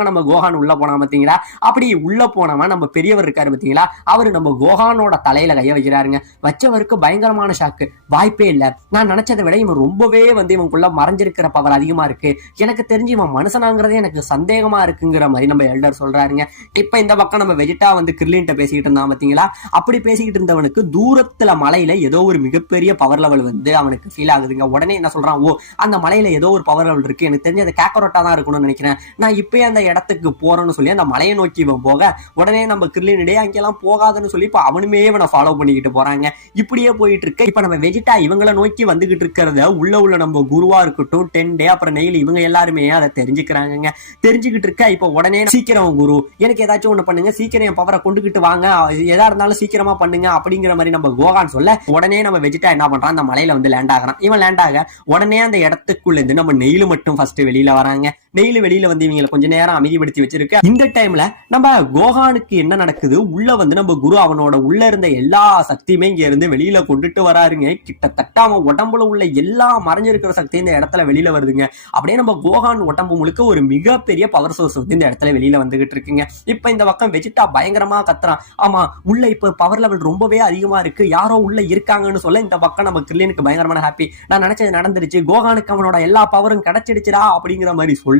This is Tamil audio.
பக்கம் நம்ம கோஹான் உள்ள போனா பாத்தீங்களா, அப்படி உள்ள போனவன் நம்ம பெரியவர் இருக்காரு பாத்தீங்களா, அவரு நம்ம கோஹானோட தலையில கைய வைக்கிறாருங்க. வச்சவருக்கு பயங்கரமான ஷாக்கு. வாய்ப்பே இல்ல, நான் நினைச்சதை விட இவன் ரொம்பவே இவனுக்குள்ள மறைஞ்சிருக்கிற பவர் அதிகமா இருக்கு, எனக்கு தெரிஞ்சு இவன் மனுஷனாங்கிறதே எனக்கு சந்தேகமா இருக்குங்கிற மாதிரி நம்ம எல்டர் சொல்றாருங்க. இப்ப இந்த பக்கம் நம்ம வெஜிட்டா கிர்லின்ட்ட பேசிக்கிட்டு இருந்தான் பாத்தீங்களா, அப்படி பேசிக்கிட்டு இருந்தவனுக்கு தூரத்துல மலையில ஏதோ ஒரு மிகப்பெரிய பவர் லெவல் அவனுக்கு ஃபீல் ஆகுதுங்க. உடனே என்ன சொல்றான், ஓ அந்த மலையில ஏதோ ஒரு பவர் லெவல் இருக்கு, எனக்கு தெரிஞ்சு அது கேக்கரோட்டா தான் இருக்கணும்னு நினைக்கிறேன், நான் இப்பயே அந்த இடத்துக்கு போறேன்னு சொல்லி அந்த மலையை நோக்கி இவன் போக, உடனே நம்ம கிர்லினிடே அங்கெல்லாம் போகாதுன்னு சொல்லி இப்ப அவனுமே இவனை ஃபாலோ பண்ணிக்கிட்டு போறாங்க. இப்படியே போயிட்டு இருக்கு. இப்ப நம்ம வெஜிட்டா இவங்களை நோக்கி வந்துகிட்டு இருக்கிறத உள்ள நம்ம குருவா இருக்கட்டும், டென்டே அப்புறம் நெயில் இவங்க எல்லாருமே அதை தெரிஞ்சுக்கிறாங்க. தெரிஞ்சுக்கிட்டு இருக்க இப்ப உடனே சீக்கிரம் குரு எனக்கு ஏதாச்சும் ஒண்ணு பண்ணுங்க, சீக்கிரம் என் பவரை கொண்டுகிட்டு வாங்க, எதா இருந்தாலும் சீக்கிரமா பண்ணுங்க அப்படிங்கிற மாதிரி நம்ம கோகான் சொல்ல, உடனே நம்ம வெஜிட்டா என்ன பண்றான், அந்த மலையில லேண்ட் ஆகிறான். இவன் லேண்ட் ஆக உடனே அந்த இடத்துக்குள்ள இருந்து நம்ம நெயில் மட்டும் ஃபர்ஸ்ட் வெளியில வராங்க. நெயில் வெளியில இவங்களை கொஞ்ச நேரம் அமைதிப்படுத்தி வச்சிருக்க. இந்த டைம்ல நம்ம கோகானுக்கு என்ன நடக்குது, உள்ள நம்ம குரு அவனோட உள்ள இருந்த எல்லா சக்தியுமே இங்க இருந்து வெளியில கொண்டுட்டு வராருங்க. கிட்டத்தட்ட அவன் உடம்புல உள்ள எல்லா மறைஞ்சிருக்கிற சக்தி இந்த இடத்துல வெளியில வருதுங்க. அப்படியே நம்ம கோகான் உடம்பு முழுக்க ஒரு மிகப்பெரிய பவர் சோர்ஸ் இந்த இடத்துல வெளியில வந்துகிட்டு இருக்குங்க. இப்ப இந்த பக்கம் வெஜிட்டா பயங்கரமா கத்துறான், ஆமா உள்ள இப்ப பவர் லெவல் ரொம்பவே அதிகமா இருக்கு, யாரோ உள்ள இருக்காங்கன்னு சொல்ல, இந்த பக்கம் நம்ம கிர்லினுக்கு பயங்கரமான ஹாப்பி, நான் நினைச்சது நடந்துருச்சு, கோகானுக்கு அவனோட எல்லா பவரும் கிடைச்சிடுச்சுடா அப்படிங்கிற மாதிரி சொல்லி